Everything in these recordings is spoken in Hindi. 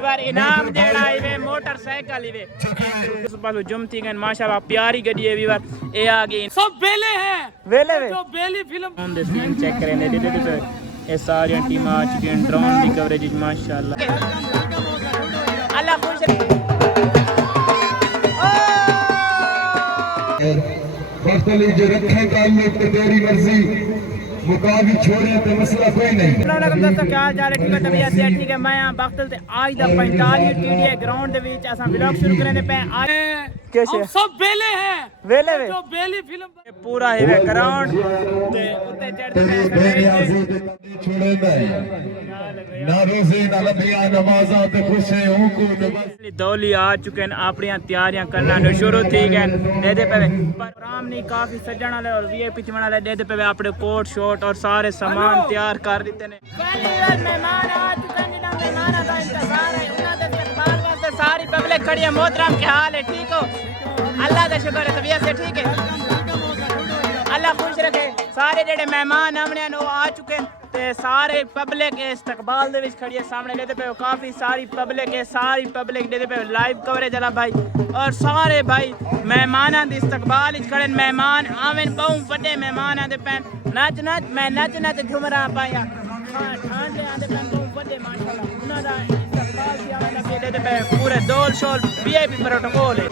बार इनाम देना इवे मोटरसाइकिल इवे इस बार जुमती गन माशाल्लाह प्यारी गड्डी है बार ए आ गई सब बेले हैं वेले वे जो बेली film on the scene check करें दे ये सारी टीम आ चुकी हैं ड्रोन की कवरेज माशाल्लाह अल्लाह खुश बर्तली जो रखे ताल्लुक तो तेरी मर्जी मुकाबी छोड़े तो मसला कोई नहीं। अस्सलाम दोस्तों क्या हाल चाल है ठीक है तबीयत से ठीक है मैं यहां बख्तल ते आज दा 45 टीडीए ग्राउंड दे विच असा व्लॉग शुरू करने पे आज कैसे हम सब बेले हैं वेले वे जो बेली फिल्म पूरा है ग्राउंड ते उत्ते चढ़ते छोड़े नहीं ना रोजे ना लबिया नमाज़ां ते खुशे हूं को नमाज दौली आ चुके हैं अपनी तैयारियां करना जो शुरू थी गए दे दे पे प्रोग्राम नहीं काफी सजण वाले और वीआईपी चमन वाले दे दे पे अपने कोट शॉट और सारे सामान तैयार कर देते ने पहली बार मेहमान आ चुके हैं जिन्हां मेहमानां दा इंतजार है उन्हां दे इस्तकबाल वास्ते सारी पब्लिक खड़ी है। मोहतरम क्या हाल है ठीक हो अल्लाह का शुक्र है तबीयत से ठीक है अल्लाह खुश रखे सारे जेडे मेहमान हमने आ चुके हैं ते सारे पब्लिक इस्तकबाल दे विच खड़ी है सामने लेते पे काफी सारी पब्लिक देते पे लाइव कवरेज वाला भाई और सारे भाई मेहमानां दी इस्तकबाल विच खड़े मेहमान आवन बहु बड़े मेहमानां दे पैन नच मैं नच झूम रहा पाया ठांडे आंदे पैन बहु बड़े माशाल्लाह उन्हां दा इस्तकबाल सी आवन लगे देते पे पूरे दौल शोल वीआईपी प्रोटोकॉल है।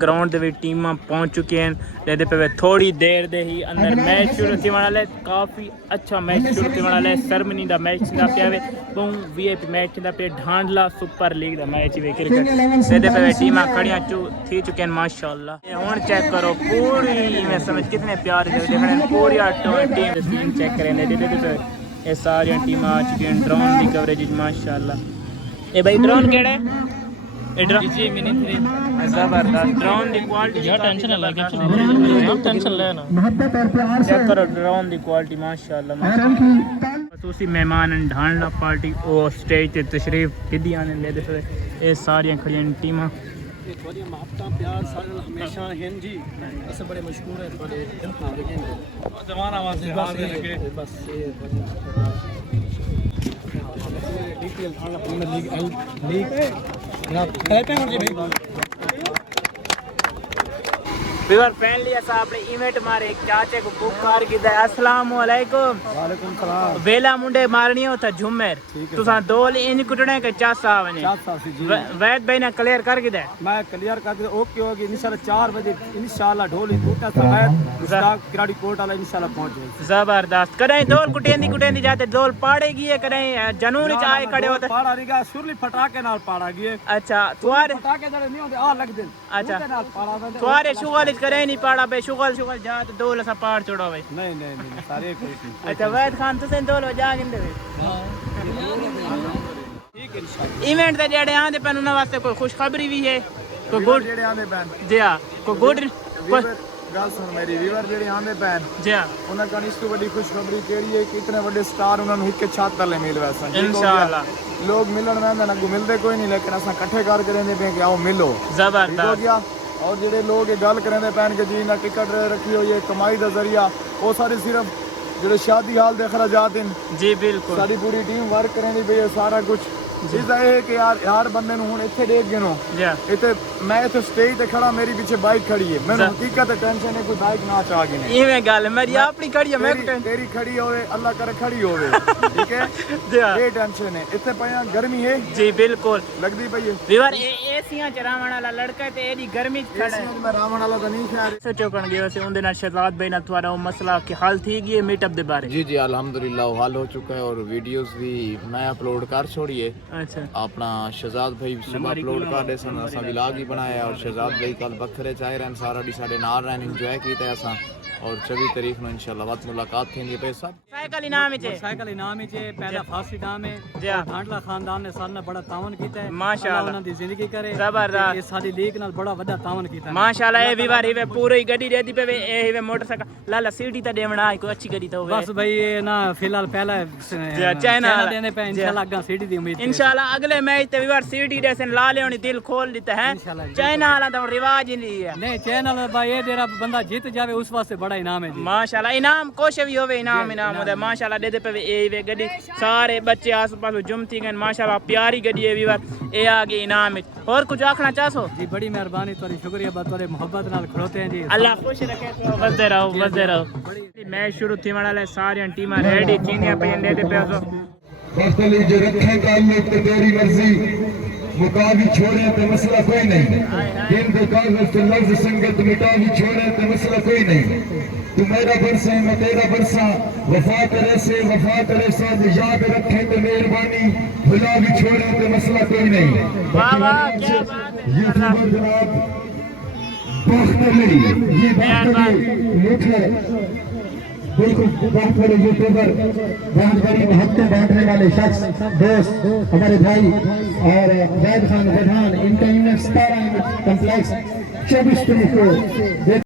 ग्राउंड दे टीमां पहुंच चुकी हैं लेदे पे थोड़ी देर दे ही अंदर मैच शुरू थी वाला काफी अच्छा मैच शुरू थी वाला सरमनी दा मैच दा पे बहु वीआईपी मैच दा पे ढांडला सुपर लीग दा मैच वे क्रिकेट लेदे पे टीमां खड़ियां थी चुके हैं माशाल्लाह। हुन चेक करो पूरी मैं समझ कितने प्यार जो देखने पूरी टीम सीन चेक करें दे ये सारी टीमां आ चुकी हैं ड्रोन दी कवरेज माशाल्लाह। ए भाई ड्रोन केड़ा है जी मिनी 3 जबरदस्त ड्रोन दी क्वालिटी यार टेंशन ना टेंशन लेना चेक करो ड्रोन दी क्वालिटी माशाल्लाह खसूसी मेहमान ढांडला पार्टी और स्टेज ते तशरीफ हिदी आने ले दे ये सारी खड़ियां टीमां प्यार सारे हमेशा हैं जी ऐसे बड़े मशहूर है बड़े जमाना वास्ते बस DPL Dhandla premier league league family ऐसा अपने इवेंट मारे चाचे को बुक कार की दे अस्सलाम वालेकुम वालेकुम सलाम वेला मुंडे मारनी हो था झुमेर तुसा दोल इन कुटने के चासा आवे वैद भाई ने क्लियर कर के दे मैं क्लियर कर दे ओके होगी इंशाल्लाह 4 बजे इंशाल्लाह ढोल टूटा समय स्टाफ किराड़ी कोर्ट वाला इंशाल्लाह पहुंच जाए जबरदस्त करे दोल कुटेंदी जाते दोल पाड़ेगी है करे जनून च आए खड़े होते पाड़ा नहीं गा सुरली फटाके नाल पाड़ा गए अच्छा तुम्हारे फटाके जड़े नहीं होते आ लग दे अच्छा तुम्हारे शुगल करे नहीं पाड़ा बे शुगल जा तो दोल सा पाड़ छोड़ो भाई नहीं सारे अच्छा वैद खान तुसें दोल जा गिंदे ठीक इंशाल्लाह इवेंट दे जेड़े आंदे पैन उना वास्ते कोई खुशखबरी भी है कोई गुड जेड़े आंदे पैन जी हां कोई गुड गल सुन मेरी व्यूअर जेड़े आंदे पैन जी हां उना कण इस तो बड़ी खुशखबरी केड़ी है कि इतने बड़े स्टार उना नु एक छत तले मिल वैसा इंशाल्लाह लोग मिलन वेंदे ना मिलदे कोई नहीं लेकिन असा इकट्ठे कर करेंदे पे कि आओ मिलो जबरदस्त और जेडे लोग ये गल करेंदे पैन के जी ना टिकट रखी हुई है कमाई का जरिया वो सारे सिर्फ जो शादी हाल दे खराजात हैं जी बिल्कुल सारी पूरी टीम वर्क करेंदी पे सारा कुछ चीज़ है कि यार बंदे नु हुन इथे देख गिनो इथे मैं इथे स्टेज ते खड़ा मेरी पीछे बाइक खड़ी है मैं हकीकत टेंशन है कोई बाइक ना चा गिने इवे गल मेरी अपनी खड़ी है मैं तेरी खड़ी होवे अल्लाह करे खड़ी होवे ठीक है ये टेंशन है इथे पया गर्मी है जी बिल्कुल लगदी पई है वीवर एसियां च रावण वाला लड़का ते एडी गर्मी च खड़ा है मैं रावण वाला तो नहीं ख्याल सोचो कण गयो से उनदे नाल शहजाद भाई ना तुम्हारा मसला के हल थी गई मीटअप दे बारे जी अल्हम्दुलिल्लाह हल हो चुका है और वीडियोस भी मैं अपलोड कर छोड़ी है अच्छा अपना शहजाद भाई सुबह अपलोड कर दे सन असा व्लॉग ही बनाया और शहजाद भाई कल बखरे चाहे रहन सारा डी साडे नाल रहन एंजॉय कीता असा और 24 तारीख में इंशाल्लाह बात मुलाकात थी पे सब साइकिल इनाम है साइकिल इनाम है पहला फांसी नाम है जी हां भांडला खानदान ने सारे बड़ा तावन कीता है माशाअल्लाह उन्हां दी जिंदगी करे जबरदस्त ये साडी लीग नाल बड़ा वड्डा तावन कीता माशाअल्लाह ए भी बारी वे पूरी गड्डी देदी पे ए वे मोटरसाइकिल लाला सीटी ता देवना कोई अच्छी गड्डी तो बस भाई ये ना फिलहाल पहला चाइना देने पे इंशाल्लाह अगा सीटी दी उम्मीद इंशाल्लाह अगले मैच ते भी बार सीटी देसन ला ले दिल खोल देता है चाइना वाला तो रिवाज ही नहीं है नहीं चैनल भाई ये तेरा बंदा जीत जावे उस वास्ते बड़ा इनाम है जी माशाल्लाह इनाम कुछ भी होवे इनाम होता है माशाल्लाह दे पे ए वे गड्डी सारे बच्चे आस पास जुमती गए माशाल्लाह प्यारी गड्डी है भी बार ए आ गई इनाम और कुछ आखना चाहो जी बड़ी मेहरबानी तोरी शुक्रिया बतौर मोहब्बत नाल खड़ोते हैं जी अल्लाह खुश रखे तो बसदे रहो मैच शुरू थी वाला सारी टीमां रेडी चीनियां पे दे पे फसली जो रखे ताल्लुक ते तेरी मर्जी मुकाबी छोड़े तो मसला कोई नहीं दिन के कागज से लफ्ज संगत मिटावी छोड़े तो मसला कोई नहीं तू मेरा बरसा मैं तेरा बरसा वफा करे से याद रखे तो मेहरबानी भुला भी छोड़े तो मसला कोई नहीं वाह वाह क्या बात है ये खबर जनाब बाख्तली ये बाख्तली बिल्कुल बहुत बड़े यूट्यूबर बहुत बड़ी महत्व बांटने वाले शख्स दोस्त हमारे भाई और वैद खान प्रधान इनका इमेज 17 कम्प्लेक्स 24 तारीख को